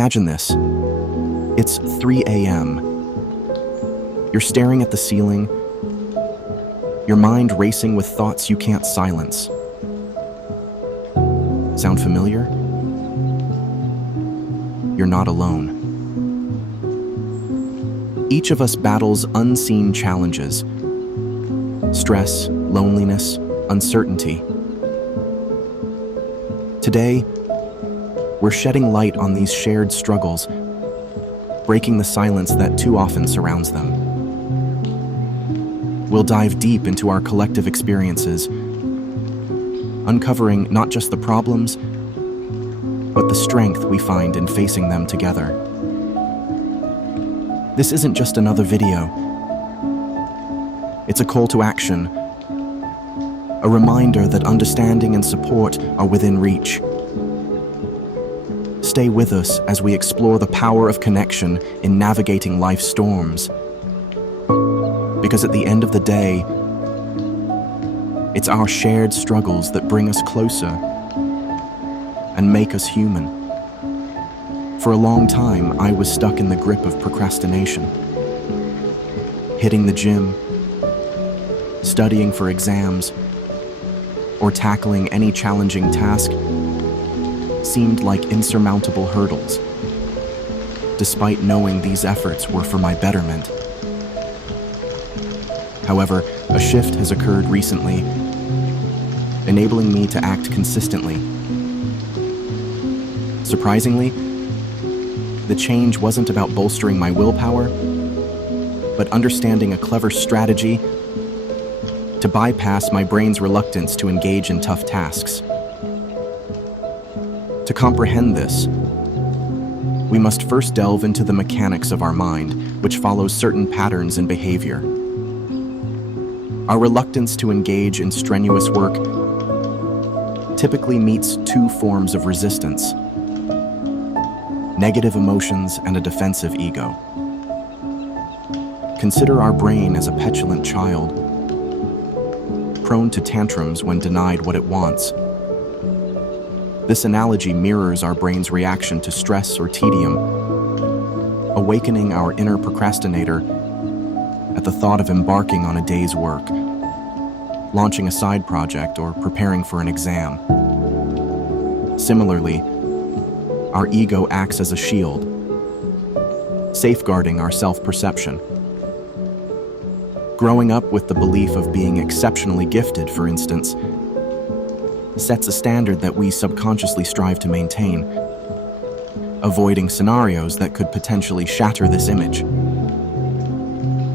Imagine this. It's 3 a.m. You're staring at the ceiling, your mind racing with thoughts you can't silence. Sound familiar? You're not alone. Each of us battles unseen challenges: stress, loneliness, uncertainty. Today, we're shedding light on these shared struggles, breaking the silence that too often surrounds them. We'll dive deep into our collective experiences, uncovering not just the problems, but the strength we find in facing them together. This isn't just another video. It's a call to action, a reminder that understanding and support are within reach. Stay with us as we explore the power of connection in navigating life's storms. Because at the end of the day, it's our shared struggles that bring us closer and make us human. For a long time, I was stuck in the grip of procrastination. Hitting the gym, studying for exams, or tackling any challenging task seemed like insurmountable hurdles, despite knowing these efforts were for my betterment. However, a shift has occurred recently, enabling me to act consistently. Surprisingly, the change wasn't about bolstering my willpower, but understanding a clever strategy to bypass my brain's reluctance to engage in tough tasks. To comprehend this, we must first delve into the mechanics of our mind, which follows certain patterns in behavior. Our reluctance to engage in strenuous work typically meets two forms of resistance: negative emotions and a defensive ego. Consider our brain as a petulant child, prone to tantrums when denied what it wants. This analogy mirrors our brain's reaction to stress or tedium, awakening our inner procrastinator at the thought of embarking on a day's work, launching a side project, or preparing for an exam. Similarly, our ego acts as a shield, safeguarding our self-perception. Growing up with the belief of being exceptionally gifted, for instance, sets a standard that we subconsciously strive to maintain, avoiding scenarios that could potentially shatter this image.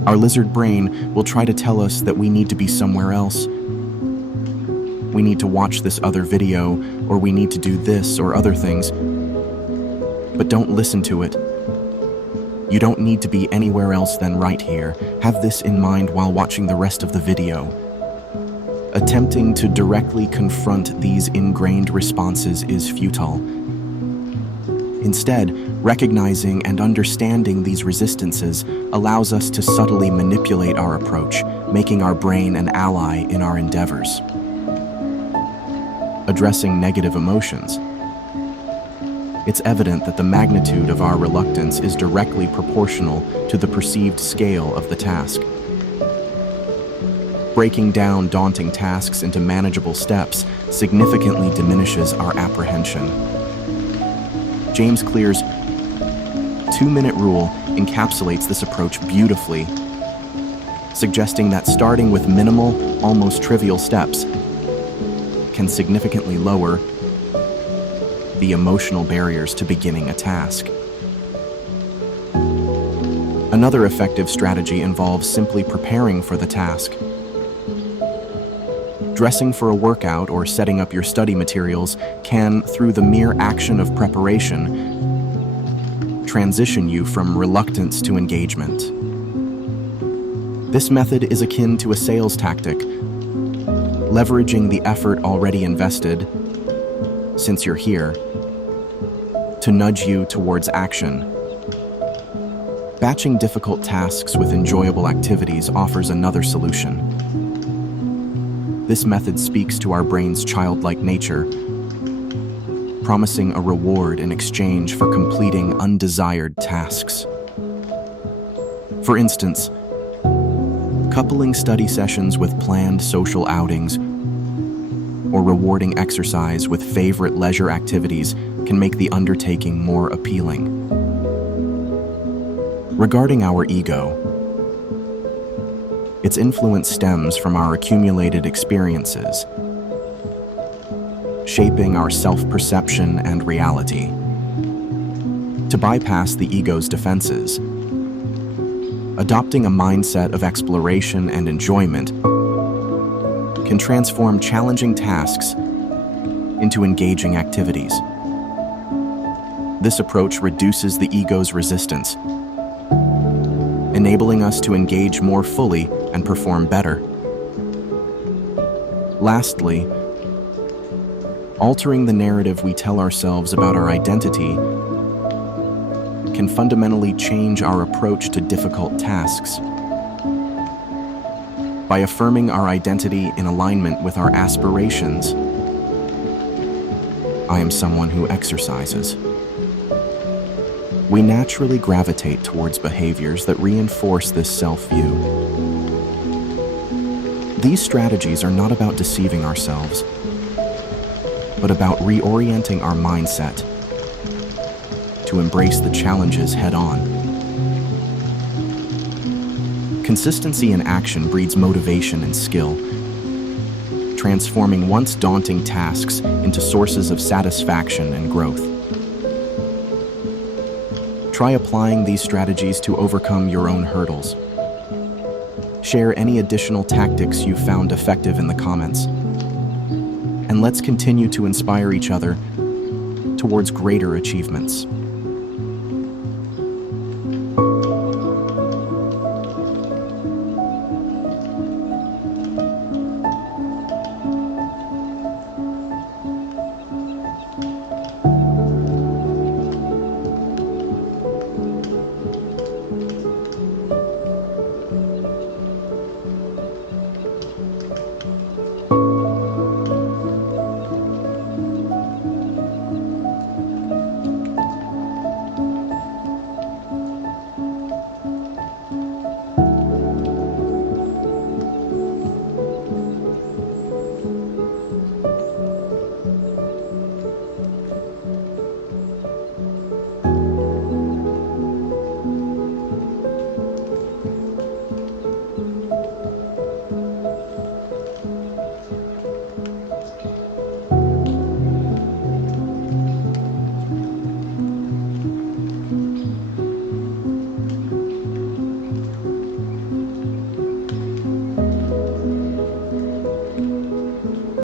Our lizard brain will try to tell us that we need to be somewhere else. We need to watch this other video, or we need to do this or other things. But don't listen to it. You don't need to be anywhere else than right here. Have this in mind while watching the rest of the video. Attempting to directly confront these ingrained responses is futile. Instead, recognizing and understanding these resistances allows us to subtly manipulate our approach, making our brain an ally in our endeavors. Addressing negative emotions. It's evident that the magnitude of our reluctance is directly proportional to the perceived scale of the task. Breaking down daunting tasks into manageable steps significantly diminishes our apprehension. James Clear's 2-minute rule encapsulates this approach beautifully, suggesting that starting with minimal, almost trivial steps can significantly lower the emotional barriers to beginning a task. Another effective strategy involves simply preparing for the task. Dressing for a workout or setting up your study materials can, through the mere action of preparation, transition you from reluctance to engagement. This method is akin to a sales tactic, leveraging the effort already invested, since you're here, to nudge you towards action. Batching difficult tasks with enjoyable activities offers another solution. This method speaks to our brain's childlike nature, promising a reward in exchange for completing undesired tasks. For instance, coupling study sessions with planned social outings or rewarding exercise with favorite leisure activities can make the undertaking more appealing. Regarding our ego, its influence stems from our accumulated experiences, shaping our self-perception and reality. To bypass the ego's defenses, adopting a mindset of exploration and enjoyment can transform challenging tasks into engaging activities. This approach reduces the ego's resistance, enabling us to engage more fully and perform better. Lastly, altering the narrative we tell ourselves about our identity can fundamentally change our approach to difficult tasks. By affirming our identity in alignment with our aspirations, I am someone who exercises, we naturally gravitate towards behaviors that reinforce this self-view. These strategies are not about deceiving ourselves, but about reorienting our mindset to embrace the challenges head-on. Consistency in action breeds motivation and skill, transforming once daunting tasks into sources of satisfaction and growth. Try applying these strategies to overcome your own hurdles. Share any additional tactics you found effective in the comments. And let's continue to inspire each other towards greater achievements.